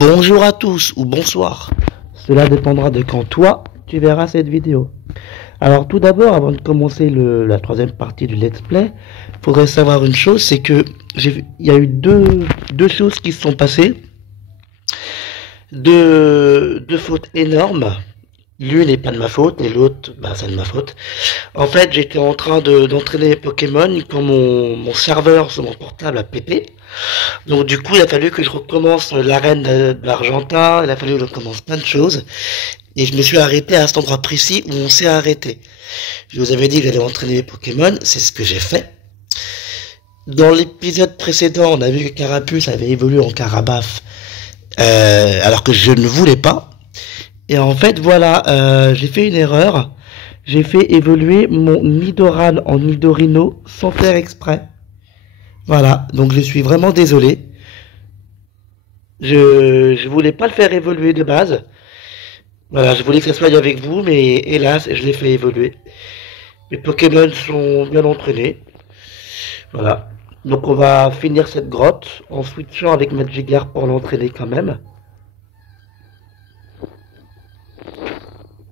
Bonjour à tous ou bonsoir. Cela dépendra de quand toi tu verras cette vidéo. Alors tout d'abord, avant de commencer la troisième partie du let's play, il faudrait savoir une chose, c'est que il y a eu deux choses qui se sont passées, deux fautes énormes. L'une n'est pas de ma faute et l'autre, c'est de ma faute. En fait, j'étais en train d'entraîner les Pokémon quand mon serveur sur mon portable a pété. Donc du coup, il a fallu que je recommence l'arène de l'Argentin, il a fallu que je recommence plein de choses. Et je me suis arrêté à cet endroit précis où on s'est arrêté. Je vous avais dit que j'allais entraîner les Pokémon, c'est ce que j'ai fait. Dans l'épisode précédent, on a vu que Carapuce avait évolué en Carabaf, alors que je ne voulais pas. Et en fait, voilà, j'ai fait une erreur. J'ai fait évoluer mon Nidoran en Nidorino sans faire exprès. Voilà, donc je suis vraiment désolé. Je voulais pas le faire évoluer de base. Voilà, je voulais que ça soit avec vous, mais hélas, je l'ai fait évoluer. Les Pokémon sont bien entraînés. Voilà. Donc on va finir cette grotte en switchant avec Magikarp pour l'entraîner quand même.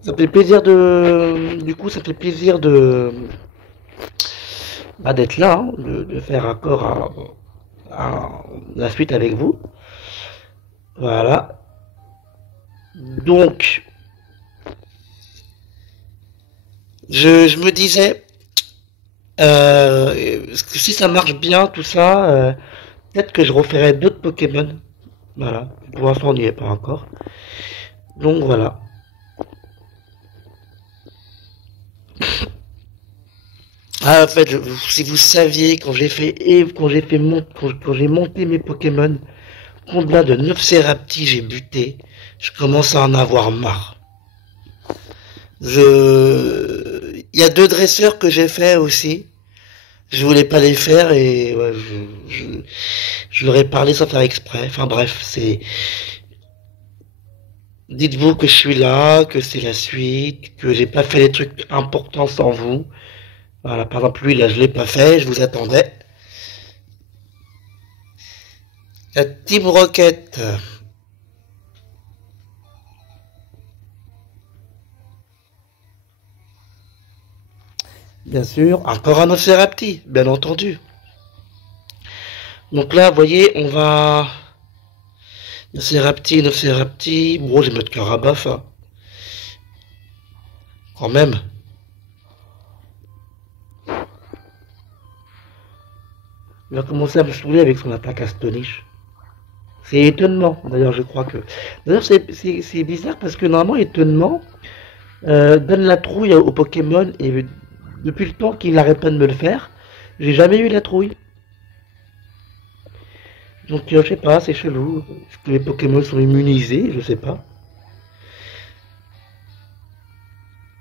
Ça fait plaisir Du coup, ça fait plaisir d'être là, hein, de faire accord à la suite avec vous. Voilà. Donc, je me disais, si ça marche bien, tout ça, peut-être que je referai d'autres Pokémon. Voilà. Pour l'instant, on n'y est pas encore. Donc, voilà. Ah, en fait, si vous saviez, quand j'ai monté mes Pokémon, combien de Nopserapti j'ai buté, je commence à en avoir marre. Il y a deux dresseurs que j'ai fait aussi. Je voulais pas les faire et ouais, je leur ai parlé sans faire exprès. Enfin bref, dites-vous que je suis là, que c'est la suite, que j'ai pas fait les trucs importants sans vous. Voilà, par exemple lui là je l'ai pas fait, je vous attendais. La Team Rocket. Bien sûr, encore un Océrapti, bien entendu. Donc là, vous voyez, on va... Océrapti... Bon, je vais mettre Carabaf, hein. Quand même. Il va commencer à me saouler avec son attaque Astonish. C'est étonnement, d'ailleurs, je crois que... D'ailleurs, c'est bizarre parce que normalement, étonnement donne la trouille au Pokémon et depuis le temps qu'il n'arrête pas de me le faire, j'ai jamais eu la trouille. Donc, je sais pas, c'est chelou. Est-ce que les Pokémon sont immunisés? Je sais pas.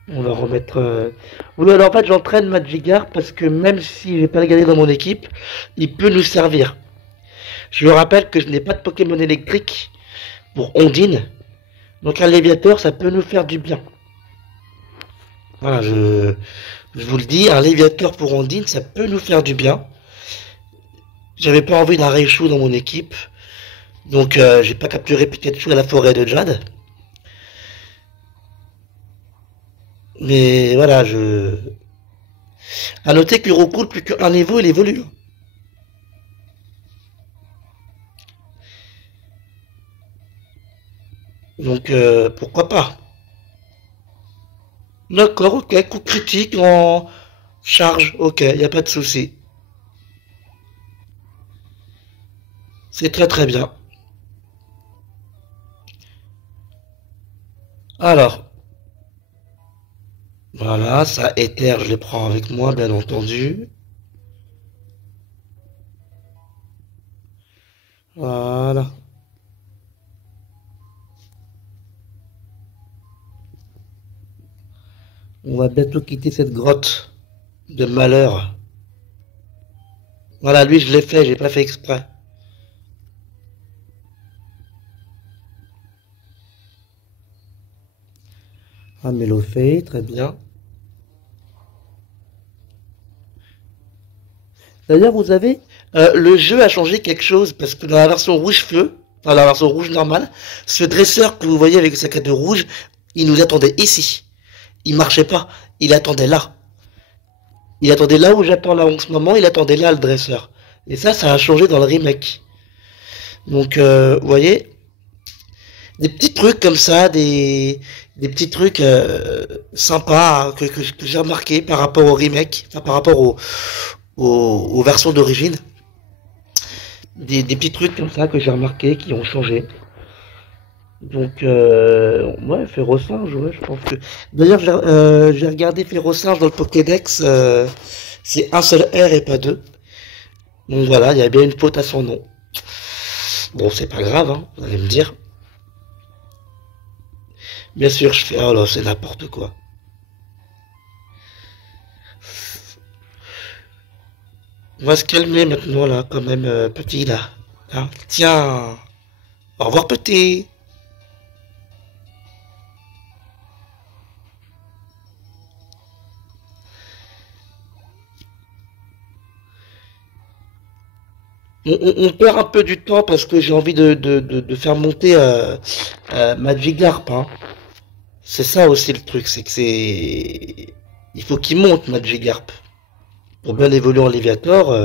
On va remettre... Oui, alors en fait, j'entraîne Magikarp parce que même si j'ai pas le gardé dans mon équipe, il peut nous servir. Je vous rappelle que je n'ai pas de Pokémon électrique pour Ondine. Donc un Léviator, ça peut nous faire du bien. Voilà, je vous le dis, un Léviator pour Ondine, ça peut nous faire du bien. J'avais pas envie d'un Raichu dans mon équipe. Donc j'ai pas capturé Pikachu à la forêt de Jade. Mais voilà, à noter que Roku, plus qu'un niveau, il évolue. Donc pourquoi pas. D'accord, ok, coup critique en charge, ok, y a pas de souci. C'est très très bien. Alors, voilà, ça éther, je les prends avec moi, bien entendu. Voilà. On va bientôt quitter cette grotte de malheur. Voilà, lui je l'ai fait, j'ai pas fait exprès. Ah, Mélofée, très bien. D'ailleurs, vous avez... le jeu a changé quelque chose, parce que dans la version rouge-feu, dans la version rouge normale, ce dresseur que vous voyez avec sa queue rouge, il nous attendait ici. Il marchait pas, il attendait là. Il attendait là où j'attends là en ce moment, il attendait là le dresseur. Et ça a changé dans le remake. Donc, vous voyez, des petits trucs comme ça, des petits trucs sympas que j'ai remarqué par rapport au remake, enfin par rapport aux versions d'origine. Des petits trucs comme ça que j'ai remarqué qui ont changé. Donc, ouais, Férocinge, ouais, je pense que... D'ailleurs, j'ai regardé Férocinge dans le Pokédex, c'est un seul R et pas deux. Donc voilà, il y a bien une faute à son nom. Bon, c'est pas grave, hein, vous allez me dire. Bien sûr, je fais... Oh là, c'est n'importe quoi. On va se calmer maintenant, là, quand même, petit, là. Hein, tiens, au revoir, petit. On perd un peu du temps parce que j'ai envie de faire monter Magikarp, hein. C'est ça aussi le truc, c'est que c'est... Il faut qu'il monte Magikarp. Pour bien évoluer en Léviator,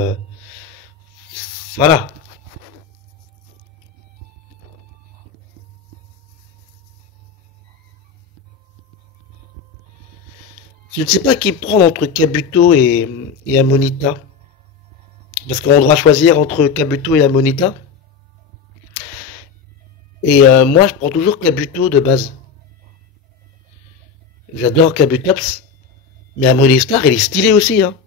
voilà. Je ne sais pas qui prendre entre Kabuto et Amonita. Parce qu'on devra choisir entre Kabuto et Amonita. Et moi, je prends toujours Kabuto de base. J'adore Kabutops. Mais Amonistar, il est stylé aussi, hein.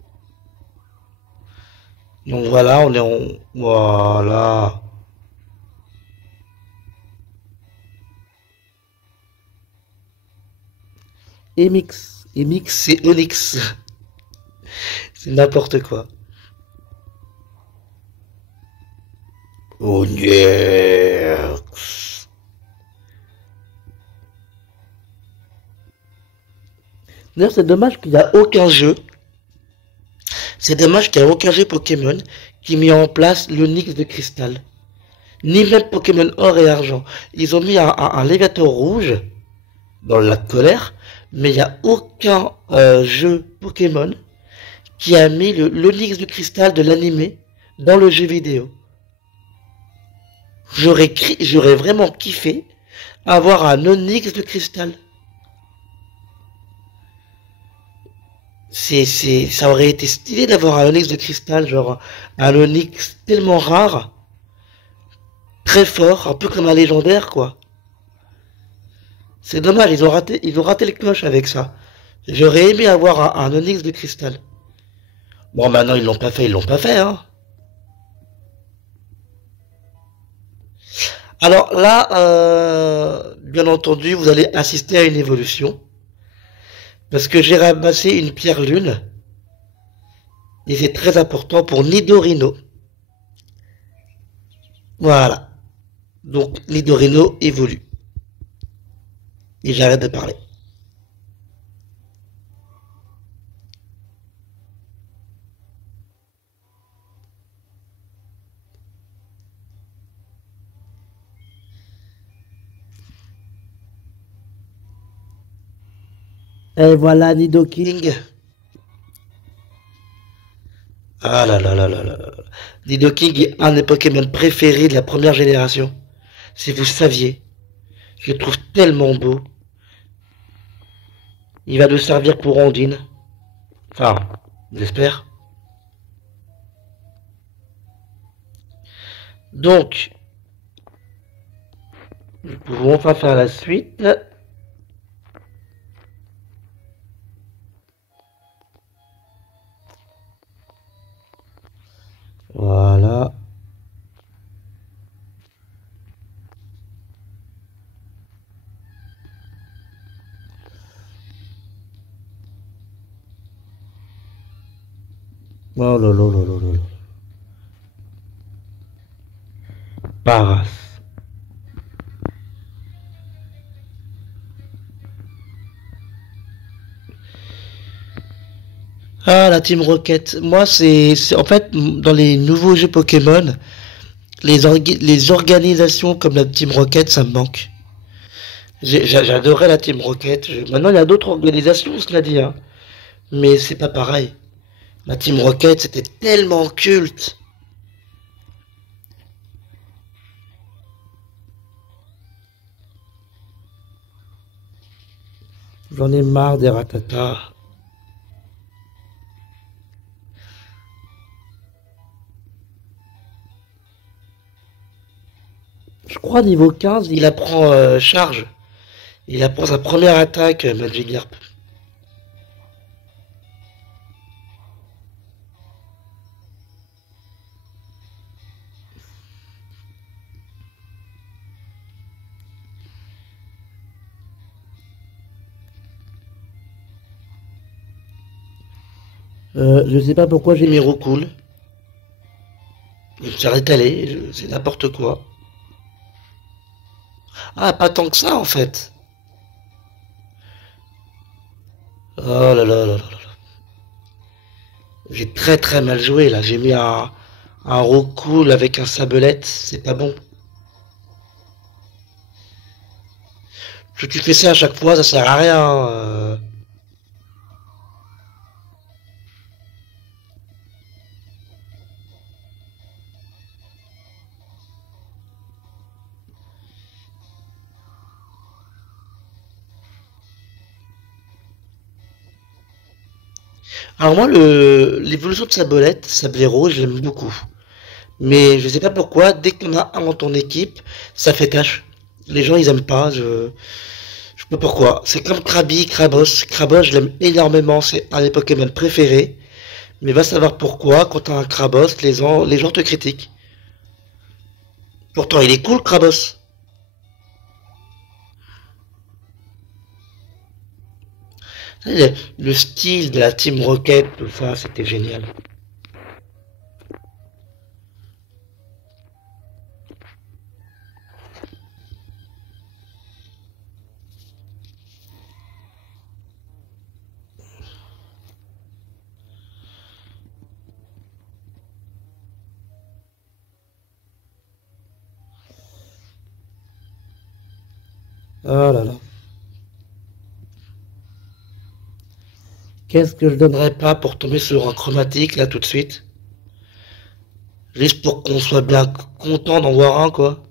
Donc voilà, on est en... Voilà. Emix. Emix, c'est Onyx. C'est n'importe quoi. Onyx. D'ailleurs, c'est dommage qu'il n'y a aucun jeu. C'est dommage qu'il n'y a aucun jeu Pokémon qui met en place l'Onyx de cristal. Ni même Pokémon or et argent. Ils ont mis un Léviator rouge dans le lac colère, mais il n'y a aucun jeu Pokémon qui a mis l'Onyx de cristal de l'animé dans le jeu vidéo. J'aurais vraiment kiffé avoir un Onyx de cristal. Ça aurait été stylé d'avoir un Onyx de cristal, genre un Onyx tellement rare, très fort, un peu comme un légendaire, quoi. C'est dommage, ils ont raté le coche avec ça. J'aurais aimé avoir un Onyx de cristal. Bon, maintenant ils l'ont pas fait, hein. Alors là, bien entendu, vous allez assister à une évolution. Parce que j'ai ramassé une pierre lune. Et c'est très important pour Nidorino. Voilà. Donc Nidorino évolue. Et j'arrête de parler. Et voilà Nidoking. Ah là là là là là là. Nidoking est un des Pokémon préférés de la première génération. Si vous saviez. Je le trouve tellement beau. Il va nous servir pour Ondine. Enfin, j'espère. Donc, nous pouvons enfin faire la suite. Voilà. Oh là là là là là là. Paras. Ah, la Team Rocket. Moi, en fait, dans les nouveaux jeux Pokémon, Les organisations comme la Team Rocket, ça me manque. J'adorais la Team Rocket. Maintenant, il y a d'autres organisations, cela dit, hein. Mais c'est pas pareil. La Team Rocket, c'était tellement culte. J'en ai marre des ratatas. Je crois niveau 15, il apprend charge. Il apprend sa première attaque, Magikarp. Je sais pas pourquoi j'ai mis Rocool. Je me suis rétalé, c'est n'importe quoi. Ah, pas tant que ça en fait. Oh là là là là là. J'ai très très mal joué là. J'ai mis un Rocool avec un Sablette, c'est pas bon. Si tu fais ça à chaque fois, ça sert à rien. Alors moi, l'évolution de Sablette, Sablero, je l'aime beaucoup. Mais je sais pas pourquoi, dès qu'on a un dans ton équipe, ça fait tâche. Les gens, ils aiment pas. Je sais pas pourquoi. C'est comme Krabi, Krabos. Krabos, je l'aime énormément. C'est un des Pokémon préférés. Mais va savoir pourquoi, quand t'as un Krabos, les gens te critiquent. Pourtant, il est cool, Krabos. Le style de la Team Rocket, tout ça, c'était génial. Oh là là. Qu'est-ce que je donnerais pas pour tomber sur un chromatique, là, tout de suite? Juste pour qu'on soit bien content d'en voir un, quoi.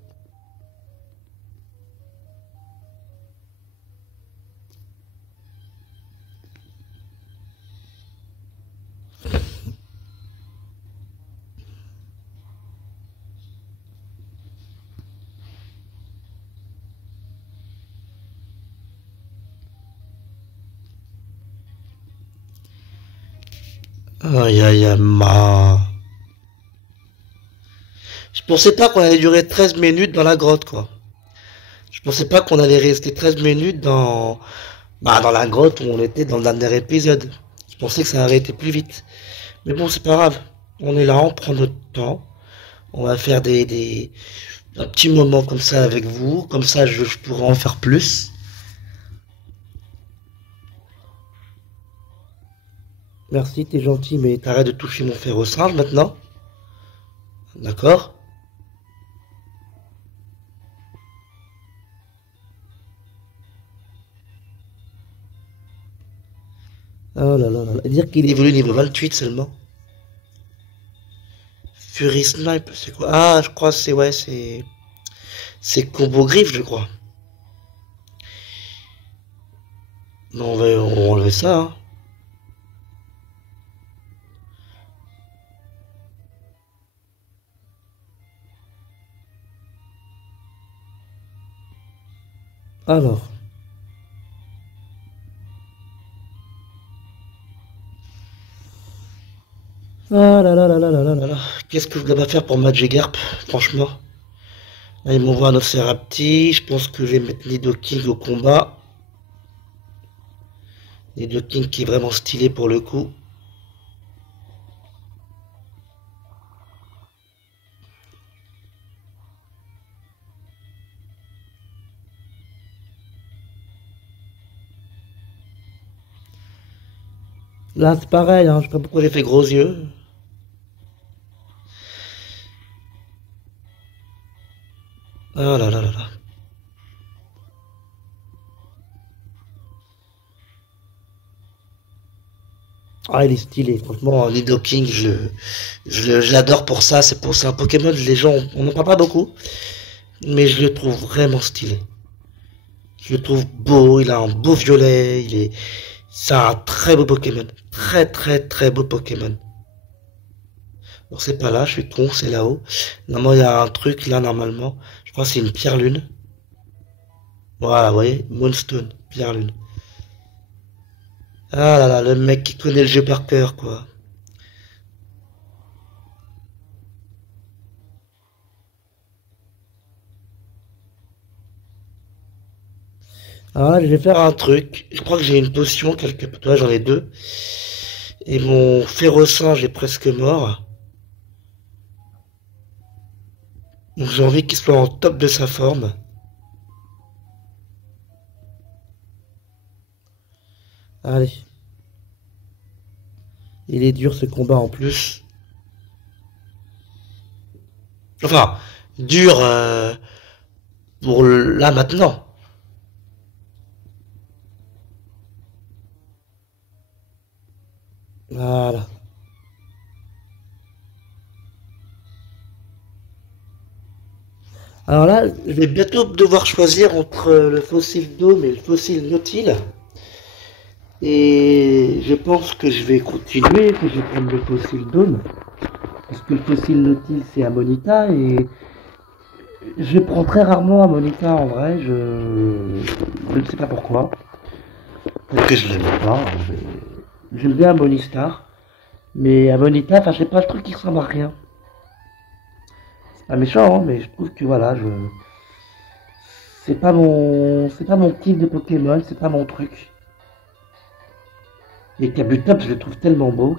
Aïe aïe aïe, Je pensais pas qu'on allait durer 13 minutes dans la grotte, quoi. Je pensais pas qu'on allait rester 13 minutes dans la grotte où on était dans le dernier épisode. Je pensais que ça allait été plus vite. Mais bon, c'est pas grave. On est là, on prend notre temps. On va faire un petit moment comme ça avec vous. Comme ça, je pourrai en faire plus. Merci, t'es gentil, mais t'arrêtes de toucher mon fer au singe maintenant. D'accord? Oh là là là là. Dire qu'il évolue niveau 28 seulement. Fury Snipe, c'est quoi? Ah, je crois que c'est, ouais, c'est combo griffe, je crois. Non, on va enlever ça, hein. Alors. Ah là là là là là là là là. Qu'est-ce que je dois pas faire pour Magikarp, franchement? Là, il m'envoie un Océrapti. Je pense que je vais mettre Nidoking au combat. Nidoking qui est vraiment stylé pour le coup. Là, c'est pareil, hein. Je sais pas pourquoi j'ai fait gros yeux. Ah là là là là. Ah, il est stylé. Franchement, Nidoking, je l'adore pour ça. C'est un Pokémon, les gens, on n'en parle pas beaucoup, mais je le trouve vraiment stylé. Je le trouve beau, il a un beau violet, c'est un très beau Pokémon. Très très très beau Pokémon. Bon, c'est pas là, je suis con, c'est là-haut. Normalement, il y a un truc là, normalement. Je crois que c'est une pierre lune. Voilà, vous voyez, Moonstone, pierre lune. Ah là là, le mec qui connaît le jeu par cœur, quoi. Alors là, je vais faire un truc. Je crois que j'ai une potion quelque part. Toi, j'en ai deux. Et mon férocinge est presque mort. Donc j'ai envie qu'il soit en top de sa forme. Allez. Il est dur ce combat en plus. Enfin, dur pour là maintenant. Voilà. Alors là, je vais bientôt devoir choisir entre le fossile Dôme et le fossile Nautile. Et je pense que je vais continuer, que je vais prendre le fossile Dôme. Parce que le fossile Nautile c'est Amonita et je prends très rarement Amonita en vrai. Je ne sais pas pourquoi. Peut-être que je l'aime pas. J'aime bien Amonistar. Mais Amonita, enfin je sais pas, je trouve qu'il ressemble à rien. C'est pas méchant, hein, mais je trouve que voilà, c'est pas mon type de Pokémon, c'est pas mon truc. Les Kabutops, je les trouve tellement beaux.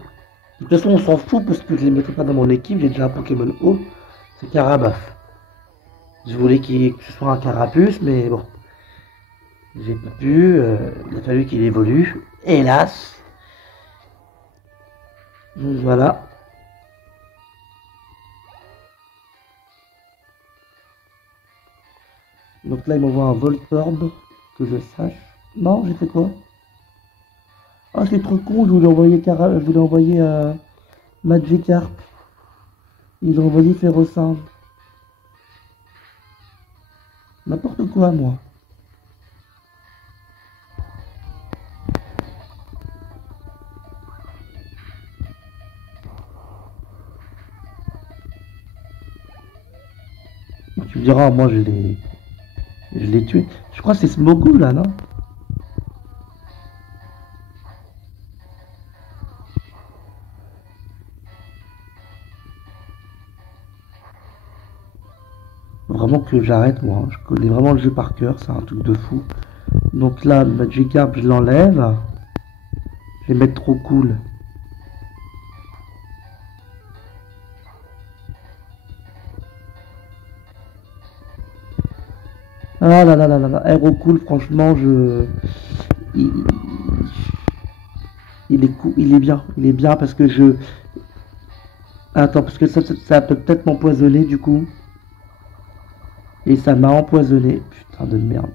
De toute façon, on s'en fout parce que je les mettrai pas dans mon équipe, j'ai déjà un Pokémon haut, c'est Carabaf. Je voulais que ce soit un Carapuce, mais bon, j'ai pas pu, il a fallu qu'il évolue, hélas. Donc voilà. Donc là, il m'envoie un Voltorb, que je sache. Non, j'ai fait quoi? Ah, c'est trop con, je voulais envoyer Magikarp. Ils ont envoyé Ferrosin. N'importe quoi, moi. Tu me diras, moi, je l'ai tué. Je crois que c'est Smogon, là, non? Vraiment que j'arrête, moi. Je connais vraiment le jeu par cœur, c'est un truc de fou. Donc là, Magikarp, je l'enlève. Je vais mettre trop cool. Ah là là là là là, Aero cool, franchement, il, il est bien parce que attends, parce que ça peut peut-être m'empoisonner du coup, et ça m'a empoisonné, putain de merde.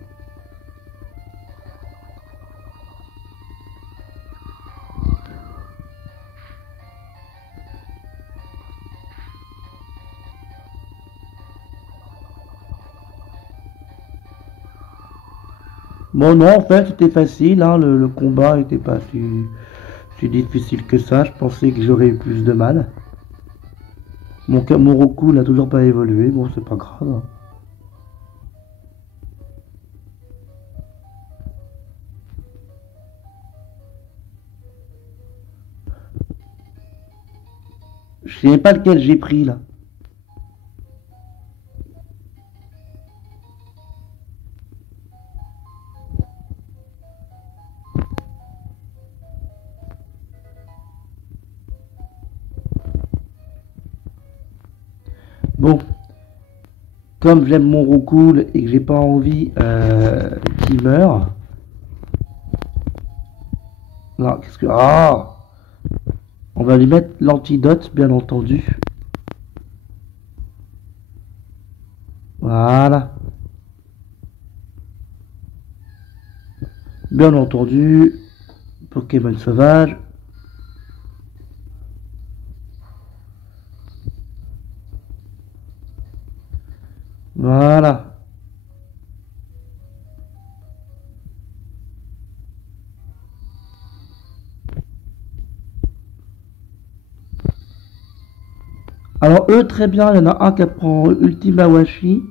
Bon non, en fait, c'était facile, hein, le combat était pas si difficile que ça, je pensais que j'aurais eu plus de mal. Mon Roku n'a toujours pas évolué, bon c'est pas grave, hein. Je sais pas lequel j'ai pris là. Bon, comme j'aime mon roucoule et que j'ai pas envie qu'il meure. Non, qu'est-ce que. Ah, on va lui mettre l'antidote, bien entendu. Voilà. Bien entendu, Pokémon sauvage. Voilà. Alors eux, très bien, il y en a un qui apprend Ultima Washi,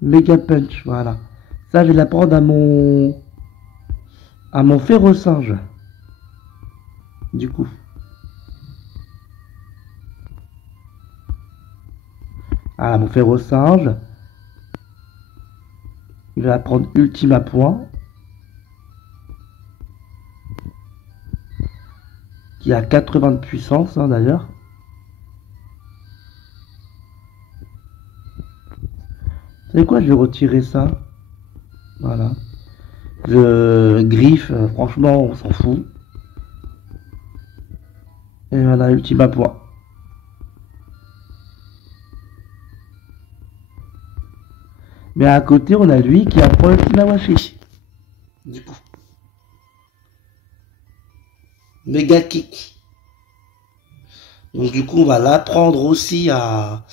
Mega Punch, voilà. Ça, je vais l'apprendre à mon Férosinge, du coup. Voilà, mon Férosinge. Il va apprendre Ultima Point, qui a 80 de puissance, hein, d'ailleurs. Vous savez quoi, je vais retirer ça. Voilà. Le griffe, franchement, on s'en fout. Et voilà, Ultima Point. Mais à côté, on a lui qui apprend Ultima Washi. Du coup. Méga Kick. Donc du coup, on va l'apprendre aussi à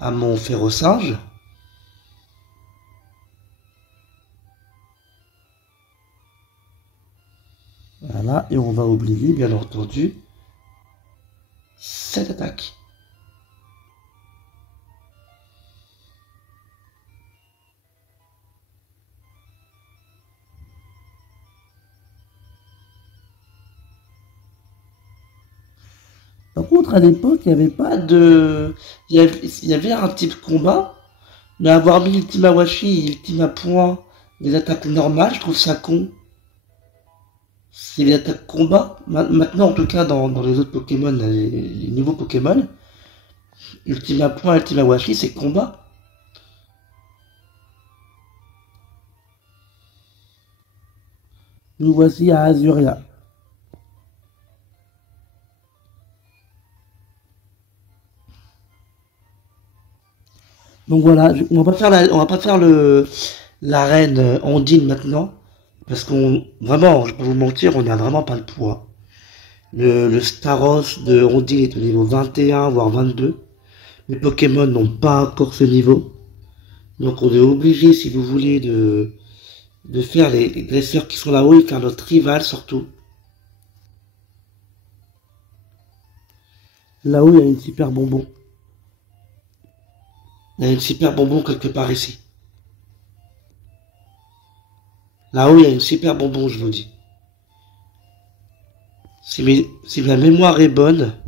mon Férosinge. Voilà, et on va oublier, bien entendu, cette attaque. Par contre, à l'époque, il n'y avait pas de... Il y avait un type combat, mais avoir mis Ultima Washi et Ultima Point, les attaques normales, je trouve ça con. C'est les attaques combat. Maintenant, en tout cas, dans les autres Pokémon, les nouveaux Pokémon, Ultima Point, Ultima Washi, c'est combat. Nous voici à Azuria. Donc voilà, on va pas faire on va pas faire l'arène Ondine maintenant, parce qu'on, vraiment, je vais pas vous mentir, on n'a vraiment pas le poids. Le Staros de Ondine est au niveau 21, voire 22. Les Pokémon n'ont pas encore ce niveau. Donc on est obligé, si vous voulez, de faire les dresseurs qui sont là-haut et faire notre rival surtout. Là-haut, il y a une super bonbon. Il y a une super bonbon quelque part ici. Là-haut, il y a une super bonbon, je vous dis. Si ma mémoire est bonne,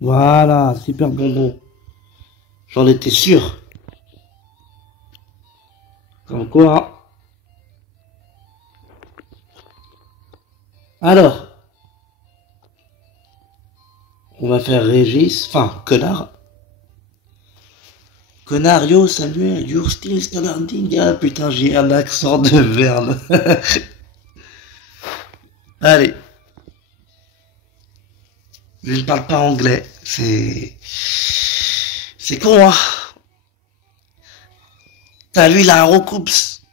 voilà, super bonbon. J'en étais sûr. Comme quoi. Alors, on va faire Régis, enfin, connard. Connard, yo, Samuel, you're still standing. Ah putain, j'ai un accent de Verne. Allez. Je ne parle pas anglais. C'est con, hein. T'as lui, il a un recoups.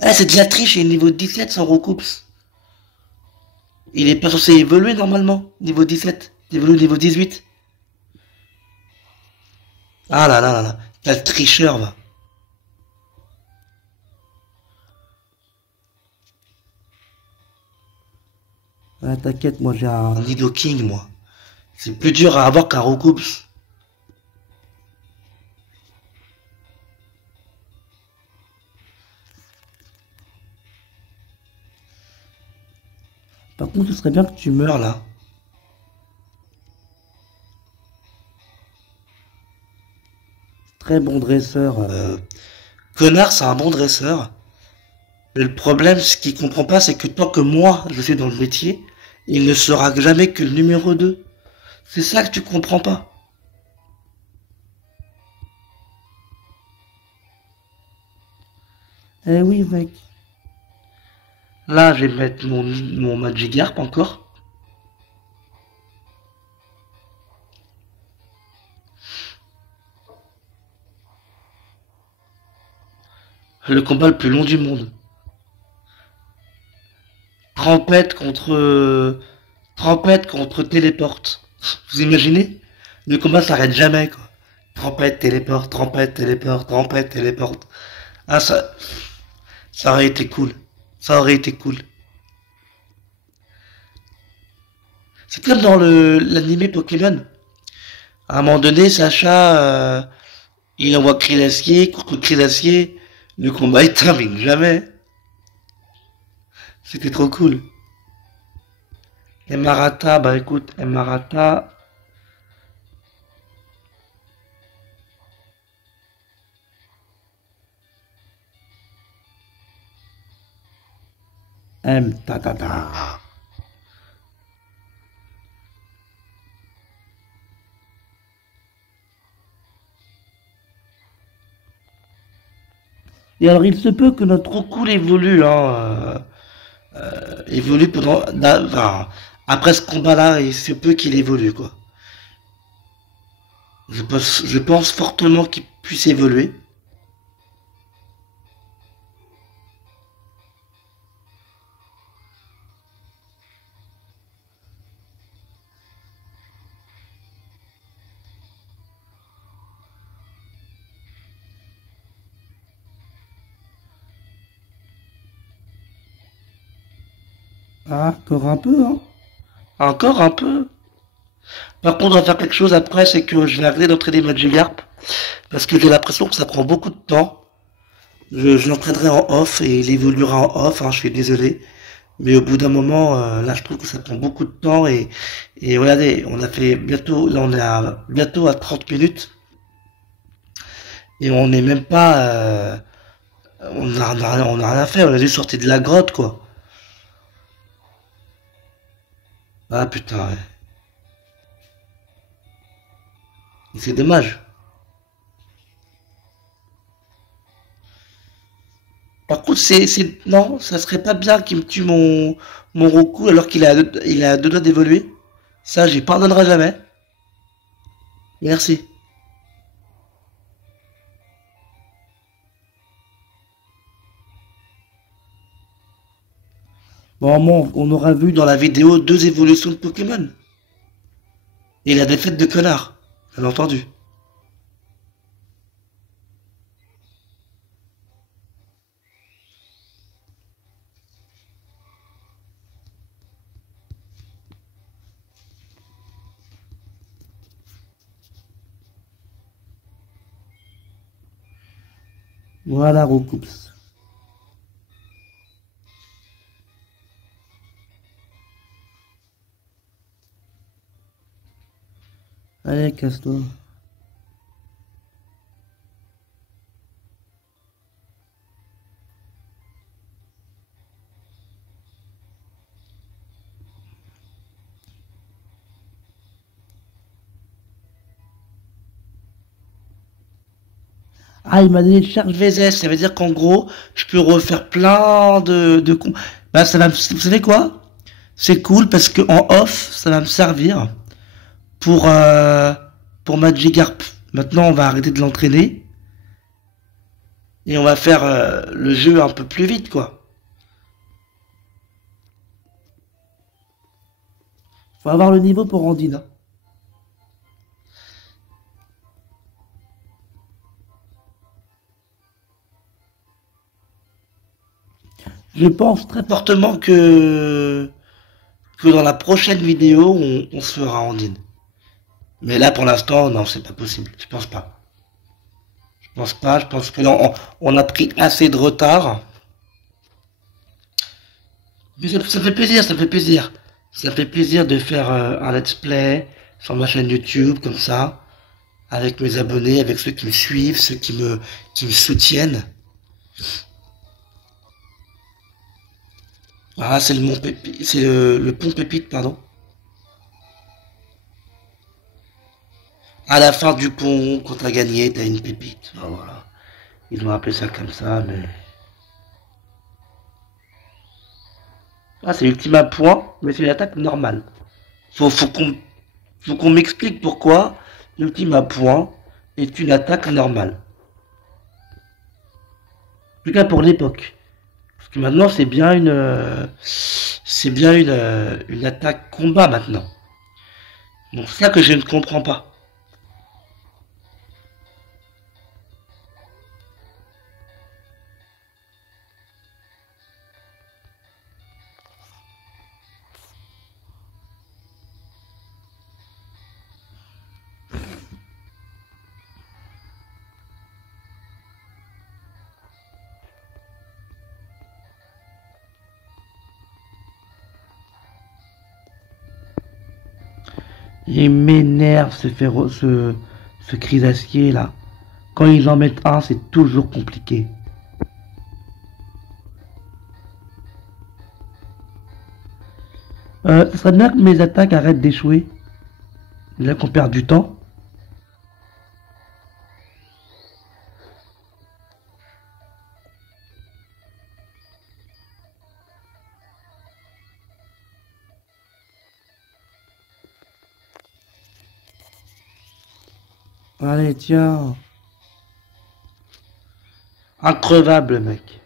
Eh, c'est de la triche, il est niveau 17 sans recoups. Il est pas censé évoluer normalement. Niveau 17. Il évolue niveau 18. Ah là là là là. Quel tricheur, va. Ah, t'inquiète, moi j'ai un Nidoking, moi. C'est plus dur à avoir qu'un recoups. Par contre, ce serait bien que tu meurs là. Très bon dresseur. Connard, c'est un bon dresseur. Mais le problème, ce qu'il comprend pas, c'est que tant que moi, je suis dans le métier, il ne sera jamais que le numéro 2. C'est ça que tu comprends pas. Eh oui, mec. Là, je vais mettre mon Magikarp encore. Le combat le plus long du monde. Trempette contre téléporte. Vous imaginez? Le combat s'arrête jamais, quoi. Trempette, téléporte, trempette, téléporte. Ah, ça aurait été cool. Ça aurait été cool. C'est comme dans l'animé Pokémon. À un moment donné, Sacha, il envoie cri d'acier contre cri d'acier. Le combat, il termine jamais. C'était trop cool. Et Marata, bah écoute, et Marata, M ta ta ta. Et alors, il se peut que notre cool évolue, hein, évolue enfin, après ce combat-là, il se peut qu'il évolue, quoi. Je pense fortement qu'il puisse évoluer. Ah, encore un peu, hein. Encore un peu. Par contre, on va faire quelque chose après, c'est que je vais arrêter d'entraîner Magikarp, parce que j'ai l'impression que ça prend beaucoup de temps. Je l'entraînerai en off et il évoluera en off, hein, je suis désolé. Mais au bout d'un moment, là, je trouve que ça prend beaucoup de temps et regardez, on a fait bientôt, là, on est bientôt à 30 minutes et on n'est même pas, on a rien fait, on a juste sorti de la grotte, quoi. Ah putain, ouais. C'est dommage. Par contre, non, ça serait pas bien qu'il me tue mon Roku alors il a deux doigts d'évoluer. Ça, j'y pardonnerai jamais. Merci. Bon, on aura vu dans la vidéo deux évolutions de Pokémon. Et la défaite de connard. Bien entendu. Voilà, Roucoups. Allez, casse-toi. Ah, il m'a donné une charge VSS, ça veut dire qu'en gros, je peux refaire plein Bah, vous savez quoi? C'est cool parce que en off, ça va me servir pour, pour Magikarp. Maintenant, on va arrêter de l'entraîner et on va faire le jeu un peu plus vite, quoi. Faut avoir le niveau pour Andine, hein. Je pense très fortement que dans la prochaine vidéo, on se fera Andine. Mais là, pour l'instant, non, c'est pas possible. Je pense pas. Je pense pas. Je pense que on a pris assez de retard. Mais ça fait plaisir, ça fait plaisir. Ça fait plaisir de faire un let's play sur ma chaîne YouTube, comme ça, avec mes abonnés, avec ceux qui me suivent, ceux qui me soutiennent. Ah, c'est c'est le pont Pépite, pardon. À la fin du pont, quand t'as gagné, t'as une pépite. Ah, voilà. Ils ont appelé ça comme ça, mais... Ah, c'est ultime à point, mais c'est une attaque normale. Faut qu'on m'explique pourquoi l'ultime à point est une attaque normale. En tout cas pour l'époque. Parce que maintenant c'est bien une attaque combat maintenant. Donc c'est ça que je ne comprends pas. Il m'énerve ce Crisacier là. Quand ils en mettent un, c'est toujours compliqué. Ce serait bien que mes attaques arrêtent d'échouer. Là qu'on perd du temps. Allez, tiens. Increvable, mec.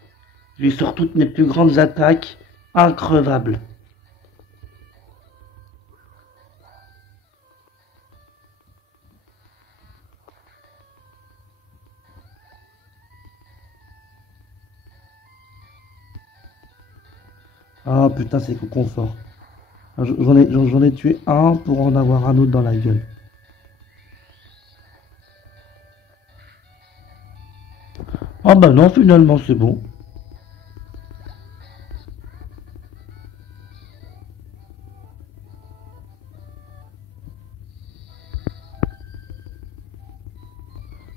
Lui sort toutes mes plus grandes attaques. Increvable. Ah putain, c'est confort. J'en ai tué un pour en avoir un autre dans la gueule. Ah bah non, finalement, c'est bon.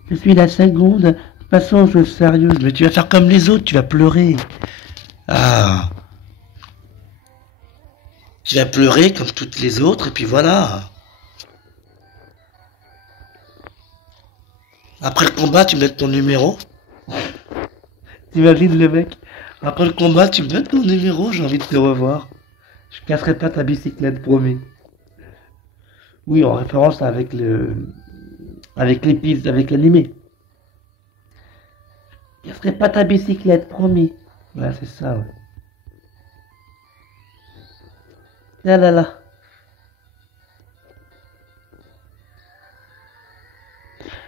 Je suis la seconde. Passons aux choses sérieuses. Mais tu vas faire comme les autres, tu vas pleurer. Ah, tu vas pleurer comme toutes les autres, et puis voilà. Après le combat, tu me donnes ton numéro. T'imagines le mec? Après le combat, tu me donnes ton numéro, j'ai envie de te revoir. Je casserai pas ta bicyclette, promis. Oui, en référence avec l'épisode, avec l'animé. Je casserai pas ta bicyclette, promis. Ouais, c'est ça, ouais. Là là là.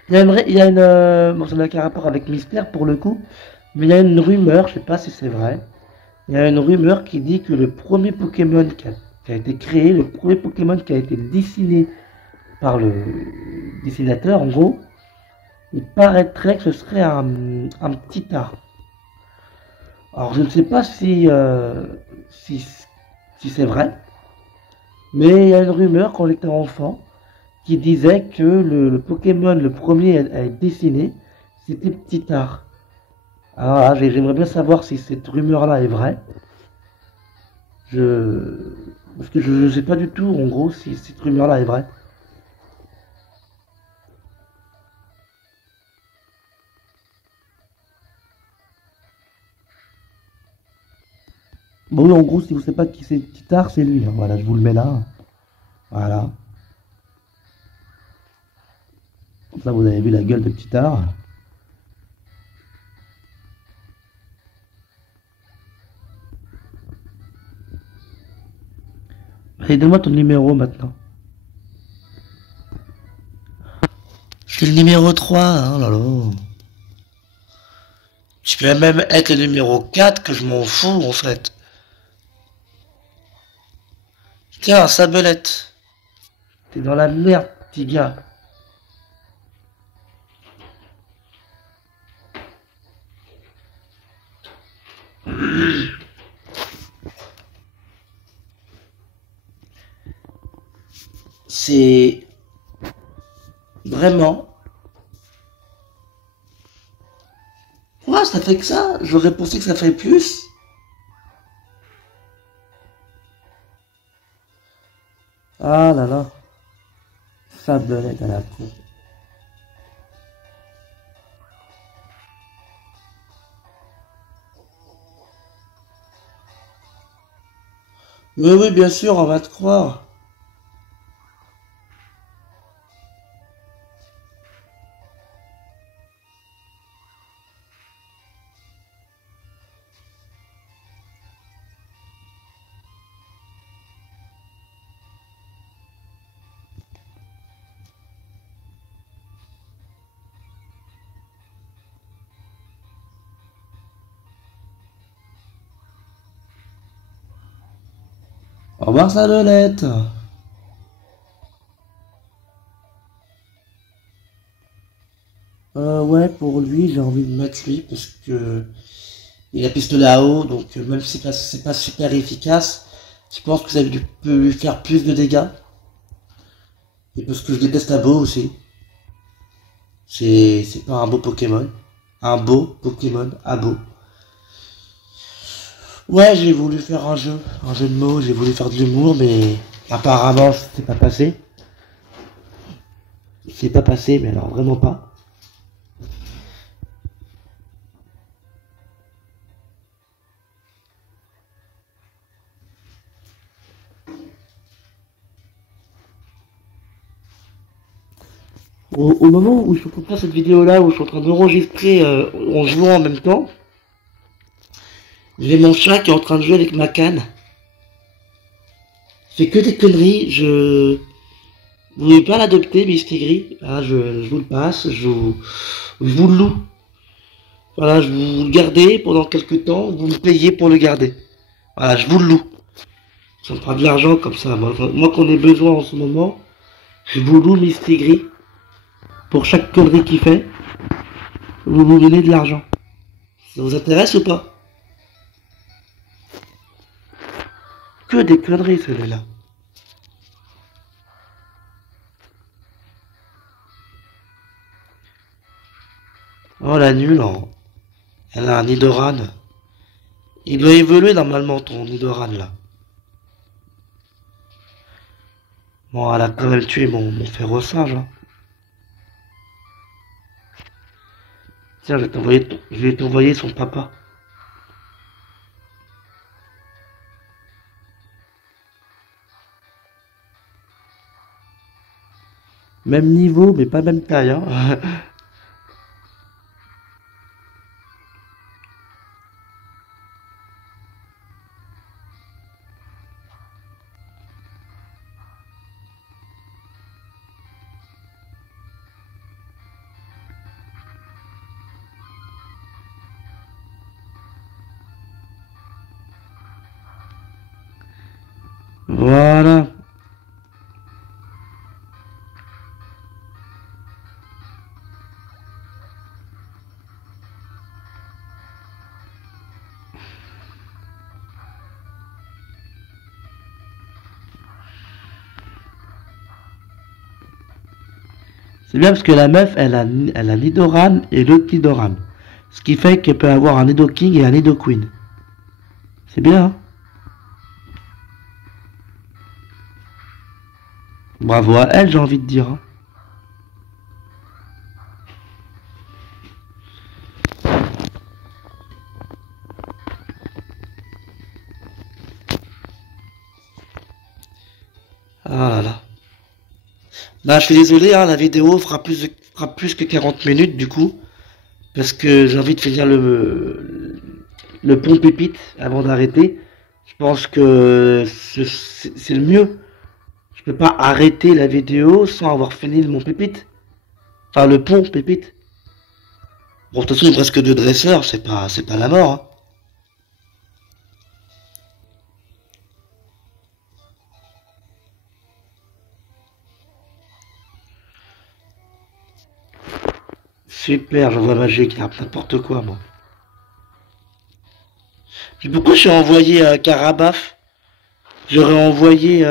Bon, ça n'a aucun rapport avec Mystère pour le coup, mais il y a une rumeur, je sais pas si c'est vrai. Il y a une rumeur qui dit que le premier Pokémon qui a été créé, le premier Pokémon qui a été dessiné par le dessinateur, en gros, il paraîtrait que ce serait un petit art. Alors je ne sais pas si c'est vrai, mais il y a une rumeur quand on était enfant qui disait que le Pokémon, le premier à être dessiné, c'était Petit Art. Alors là, j'aimerais bien savoir si cette rumeur-là est vraie. Je... Parce que je ne sais pas du tout, en gros, si cette rumeur-là est vraie. Bon, oui, en gros, si vous ne savez pas qui c'est Petit Art, c'est lui, hein. Voilà, je vous le mets là. Voilà. Comme ça, vous avez vu la gueule de Petit Art. Allez, donne-moi ton numéro maintenant. C'est le numéro 3, hein, là là. Tu peux même être le numéro 4 que je m'en fous, en fait. Tiens, Sabelette. T'es dans la merde, petit gars. C'est vraiment... Ouais, ça fait que ça. J'aurais pensé que ça ferait plus. Ah là là. Sabelette à la con. Oui, oui, bien sûr, on va te croire. Au revoir, Salolette. Ouais, pour lui, j'ai envie de mettre lui parce que il a pistolet à eau, donc même si c'est pas super efficace, je pense que peut lui faire plus de dégâts. Et parce que je déteste Abo aussi. C'est pas un beau Pokémon. Un beau Pokémon, Abo. Ouais, j'ai voulu faire un jeu de mots, j'ai voulu faire de l'humour, mais apparemment, c'est pas passé. C'est pas passé, mais alors vraiment pas. Au moment où je suis en train de faire cette vidéo-là, où je suis en train d'enregistrer en jouant en même temps, j'ai mon chat qui est en train de jouer avec ma canne. Il fait que des conneries, je... Vous voulez pas l'adopter, Mistigri? Ah, je vous le passe, je vous le loue. Voilà, je vous le gardez pendant quelques temps, vous me payez pour le garder. Voilà, je vous le loue. Ça me fera de l'argent comme ça. Moi qu'on ait besoin en ce moment, je vous loue Mistigri. Pour chaque connerie qu'il fait, vous nous donnez de l'argent. Ça vous intéresse ou pas? Que des conneries, celui-là. Oh, la nulle, hein. Elle a un Nidoran. Il doit évoluer normalement, ton Nidoran, là. Bon, elle a quand même tué mon féroçage, hein. Tiens, je vais t'envoyer son papa. Même niveau, mais pas même taille, hein. Voilà. C'est bien parce que la meuf, elle a Nidoran et l'autre Nidoran. Ce qui fait qu'elle peut avoir un Nidoking et un Nidoqueen. C'est bien, hein. Bravo à elle, j'ai envie de dire, hein. Ah là là. Bah, je suis désolé, hein, la vidéo fera plus que 40 minutes du coup. Parce que j'ai envie de finir le pont pépite avant d'arrêter. Je pense que c'est le mieux. Je peux pas arrêter la vidéo sans avoir fini mon pépite. Enfin, le pont pépite. Bon, de toute façon, il me reste que deux dresseurs, c'est pas la mort, hein. Super, je vois magique, n'importe quoi, moi. Puis pourquoi j'ai envoyé Carabaf? J'aurais envoyé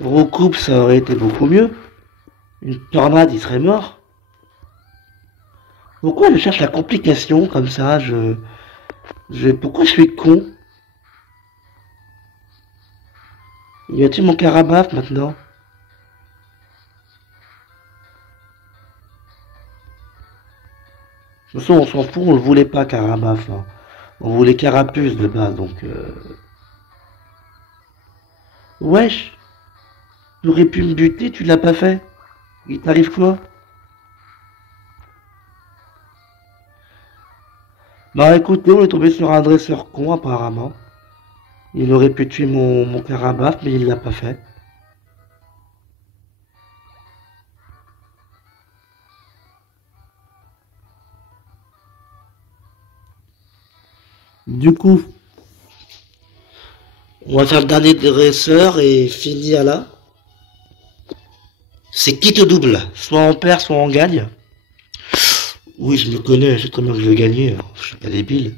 Recoupe, ça aurait été beaucoup mieux. Une tornade, il serait mort. Pourquoi je cherche la complication comme ça? Pourquoi je suis con? Y a-t-il mon Carabaf maintenant? De toute façon, on s'en fout, on le voulait pas Carabaf, hein. On voulait Carapuce de base, donc. Wesh, tu aurais pu me buter, tu l'as pas fait. Il t'arrive quoi? Bah écoutez, on est tombé sur un dresseur con apparemment. Il aurait pu tuer mon carabaf, mais il l'a pas fait. Du coup, on va faire le dernier dresseur et finir là. C'est qui te double? Soit on perd, soit on gagne. Oui, je me connais, je sais très bien que je vais gagner. Je suis pas débile.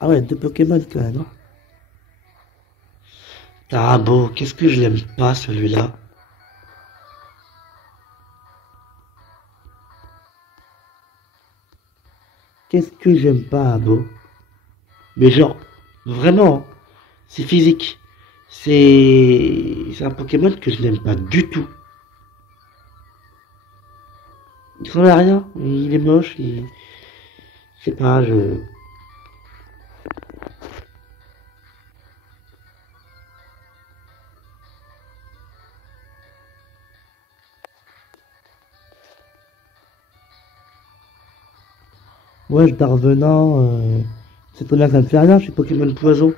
Ah ouais, deux Pokémon quand même, hein. Ah bon, qu'est-ce que je l'aime pas celui-là. Qu'est-ce que j'aime pas, Abo? Mais genre, vraiment, hein, c'est physique. C'est un Pokémon que je n'aime pas du tout. Il ressemble à rien. Il est moche. Je sais pas, je. Ouais, Darvenant, c'est pas là que ça me fait rien, je suis Pokémon Poison.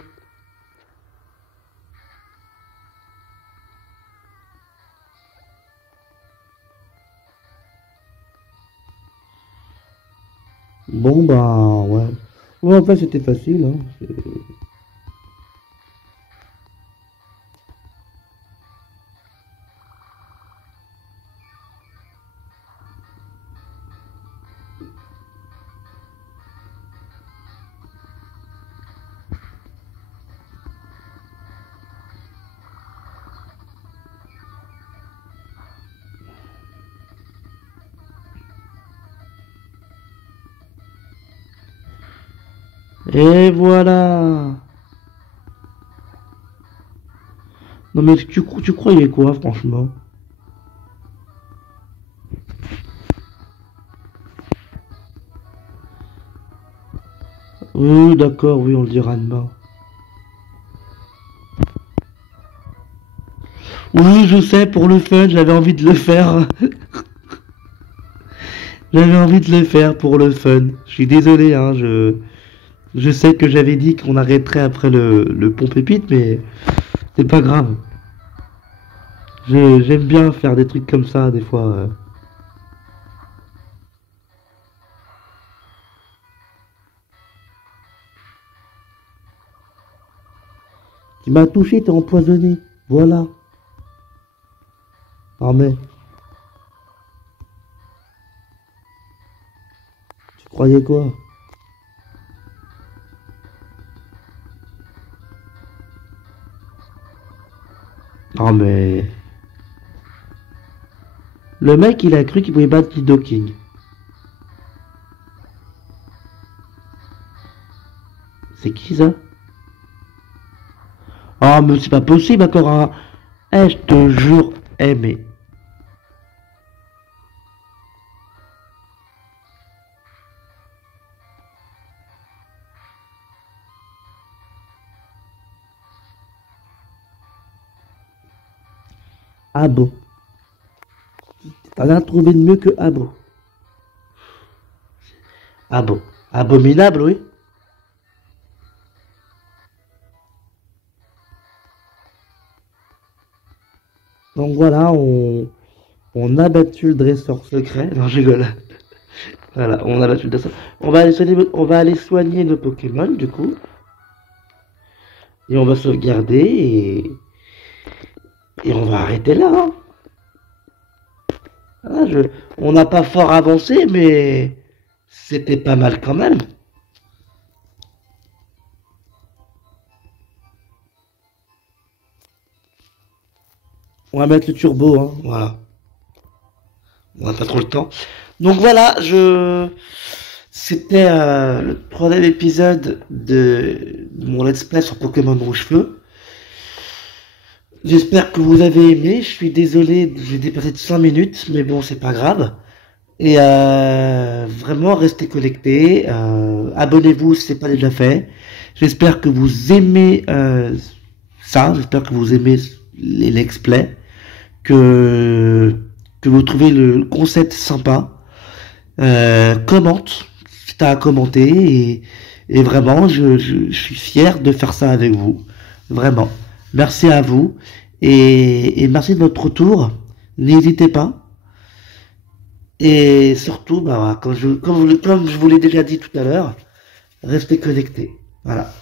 Bon, bah, ouais. Ouais, en fait, c'était facile, hein. Et voilà. Non, mais tu croyais quoi, franchement? Oui, d'accord, oui, on le dira demain. Oui, je sais, pour le fun, j'avais envie de le faire. J'avais envie de le faire pour le fun. Je suis désolé, hein, je sais que j'avais dit qu'on arrêterait après le pont pépite, mais c'est pas grave. J'aime bien faire des trucs comme ça, des fois. Tu m'as touché, t'es empoisonné. Voilà. Ah mais, tu croyais quoi? Ah mais... Le mec, il a cru qu'il pouvait battre Nidoking. C'est qui ça? Ah mais c'est pas possible encore un... Eh, je te jure, eh mais... Abo. T'as rien trouvé de mieux que Abo. Abo. Abominable, oui. Donc voilà, on a battu le dresseur secret. Non, je rigole. Voilà, on a battu le dresseur. On va aller soigner nos Pokémon, du coup. Et on va sauvegarder et on va arrêter là, hein. Ah, on n'a pas fort avancé, mais c'était pas mal quand même. On va mettre le turbo, hein, voilà. On n'a pas trop le temps. Donc voilà, c'était le troisième épisode de mon let's play sur Pokémon Rouge Feu. J'espère que vous avez aimé. Je suis désolé, j'ai dépassé de 5 minutes, mais bon, c'est pas grave. Et vraiment, restez connectés. Abonnez-vous si ce n'est pas déjà fait. J'espère que vous aimez ça. J'espère que vous aimez les Let's Play. Que, que vous trouvez le concept sympa. Commente si tu as à commenter. Et vraiment, je suis fier de faire ça avec vous. Vraiment. Merci à vous. Et merci de votre retour. N'hésitez pas. Et surtout, bah, voilà, comme je vous l'ai déjà dit tout à l'heure, restez connectés. Voilà.